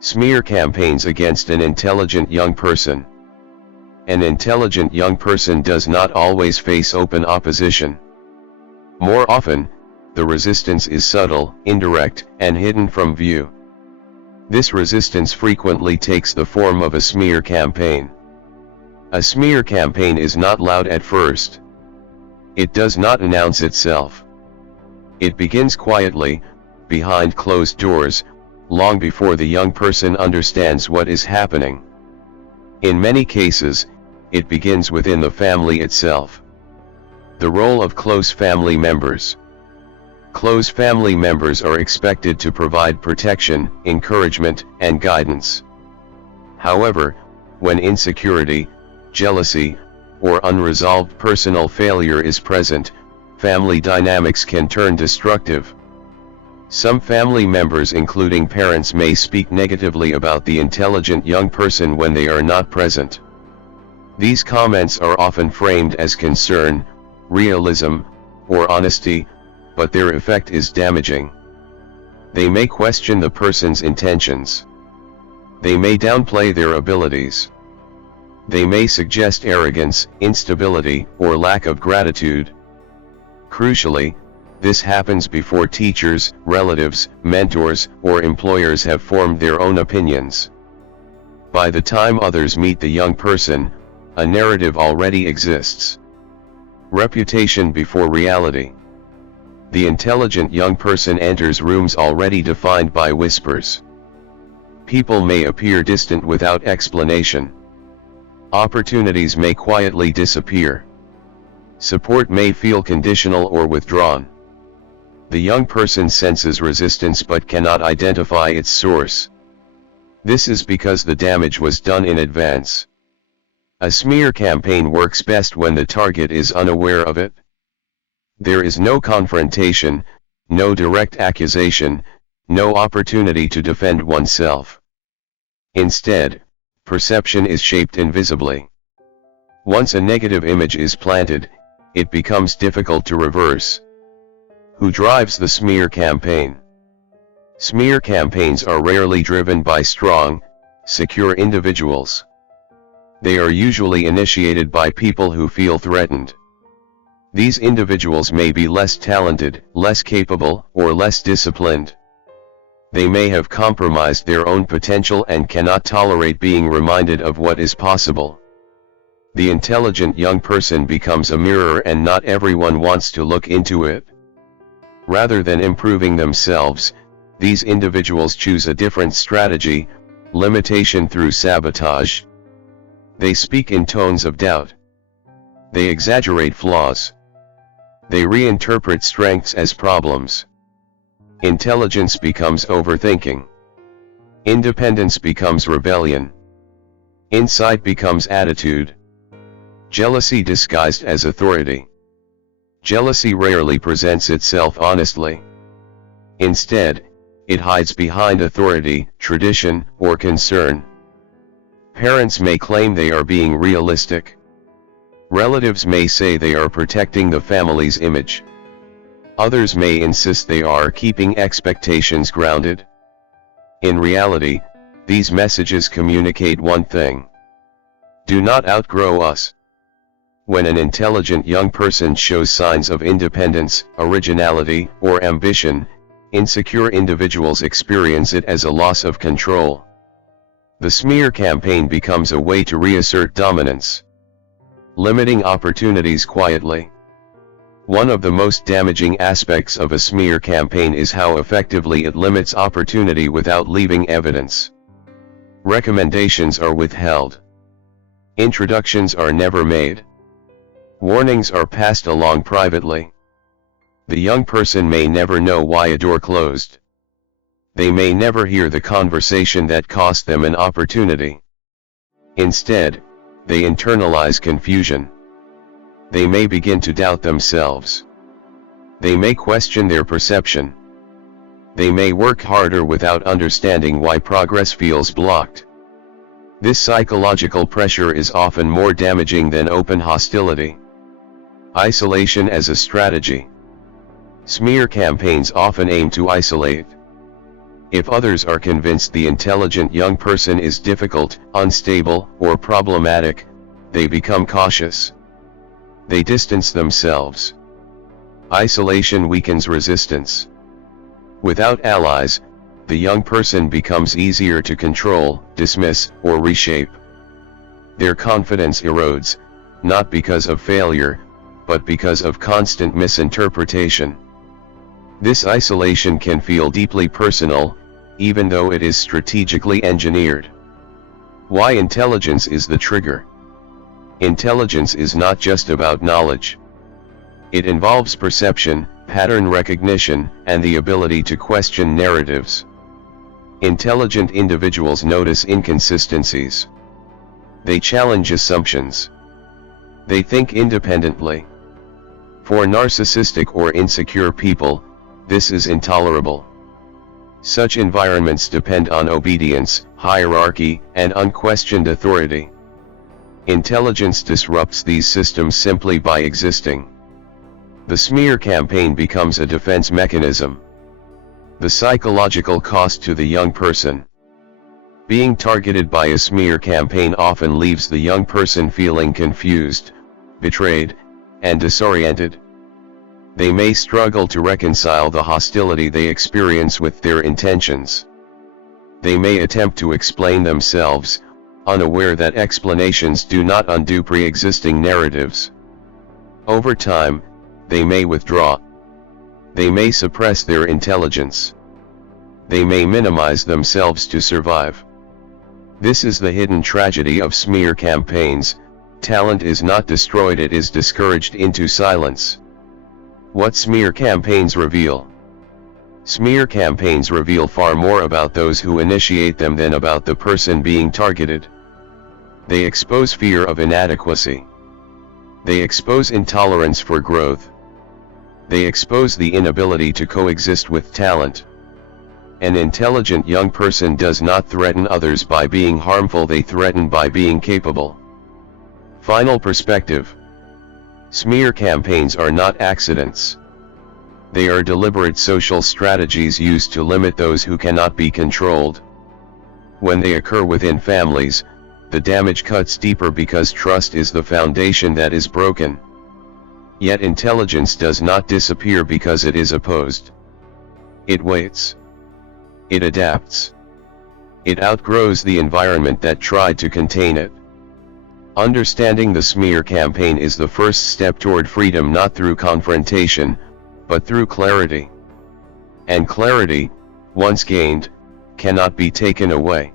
Smear campaigns against an intelligent young person. An intelligent young person does not always face open opposition. More often, the resistance is subtle, indirect, and hidden from view. This resistance frequently takes the form of a smear campaign. A smear campaign is not loud at first. It does not announce itself. It begins quietly, behind closed doors, long before the young person understands what is happening. In many cases, it begins within the family itself. The role of close family members. Close family members are expected to provide protection, encouragement, and guidance. However, when insecurity, jealousy, or unresolved personal failure is present, family dynamics can turn destructive. Some family members, including parents, may speak negatively about the intelligent young person when they are not present. These comments are often framed as concern, realism, or honesty, but their effect is damaging. They may question the person's intentions. They may downplay their abilities. They may suggest arrogance, instability, or lack of gratitude. Crucially, this happens before teachers, relatives, mentors, or employers have formed their own opinions. By the time others meet the young person, a narrative already exists. Reputation before reality. The intelligent young person enters rooms already defined by whispers. People may appear distant without explanation. Opportunities may quietly disappear. Support may feel conditional or withdrawn. The young person senses resistance but cannot identify its source. This is because the damage was done in advance. A smear campaign works best when the target is unaware of it. There is no confrontation, no direct accusation, no opportunity to defend oneself. Instead, perception is shaped invisibly. Once a negative image is planted, it becomes difficult to reverse. Who drives the smear campaign? Smear campaigns are rarely driven by strong, secure individuals. They are usually initiated by people who feel threatened. These individuals may be less talented, less capable, or less disciplined. They may have compromised their own potential and cannot tolerate being reminded of what is possible. The intelligent young person becomes a mirror, and not everyone wants to look into it. Rather than improving themselves, these individuals choose a different strategy: limitation through sabotage. They speak in tones of doubt. They exaggerate flaws. They reinterpret strengths as problems. Intelligence becomes overthinking. Independence becomes rebellion. Insight becomes attitude. Jealousy disguised as authority. Jealousy rarely presents itself honestly. Instead, it hides behind authority, tradition, or concern. Parents may claim they are being realistic. Relatives may say they are protecting the family's image. Others may insist they are keeping expectations grounded. In reality, these messages communicate one thing: do not outgrow us. When an intelligent young person shows signs of independence, originality, or ambition, insecure individuals experience it as a loss of control. The smear campaign becomes a way to reassert dominance, limiting opportunities quietly. One of the most damaging aspects of a smear campaign is how effectively it limits opportunity without leaving evidence. Recommendations are withheld. Introductions are never made. Warnings are passed along privately. The young person may never know why a door closed. They may never hear the conversation that cost them an opportunity. Instead, they internalize confusion. They may begin to doubt themselves. They may question their perception. They may work harder without understanding why progress feels blocked. This psychological pressure is often more damaging than open hostility. Isolation as a strategy. Smear campaigns often aim to isolate. If others are convinced the intelligent young person is difficult, unstable, or problematic, they become cautious. They distance themselves. Isolation weakens resistance. Without allies, the young person becomes easier to control, dismiss, or reshape. Their confidence erodes, not because of failure, but because of constant misinterpretation. This isolation can feel deeply personal, even though it is strategically engineered. Why intelligence is the trigger? Intelligence is not just about knowledge. It involves perception, pattern recognition, and the ability to question narratives. Intelligent individuals notice inconsistencies. They challenge assumptions. They think independently. For narcissistic or insecure people, this is intolerable. Such environments depend on obedience, hierarchy, and unquestioned authority. Intelligence disrupts these systems simply by existing. The smear campaign becomes a defense mechanism. The psychological cost to the young person. Being targeted by a smear campaign often leaves the young person feeling confused, betrayed, and disoriented. They may struggle to reconcile the hostility they experience with their intentions. They may attempt to explain themselves, unaware that explanations do not undo pre-existing narratives. Over time, they may withdraw. They may suppress their intelligence. They may minimize themselves to survive. This is the hidden tragedy of smear campaigns. Talent is not destroyed, it is discouraged into silence. What smear campaigns reveal? Smear campaigns reveal far more about those who initiate them than about the person being targeted. They expose fear of inadequacy. They expose intolerance for growth. They expose the inability to coexist with talent. An intelligent young person does not threaten others by being harmful, they threaten by being capable. Final perspective. Smear campaigns are not accidents. They are deliberate social strategies used to limit those who cannot be controlled. When they occur within families, the damage cuts deeper because trust is the foundation that is broken. Yet intelligence does not disappear because it is opposed. It waits. It adapts. It outgrows the environment that tried to contain it. Understanding the smear campaign is the first step toward freedom, not through confrontation, but through clarity. And clarity, once gained, cannot be taken away.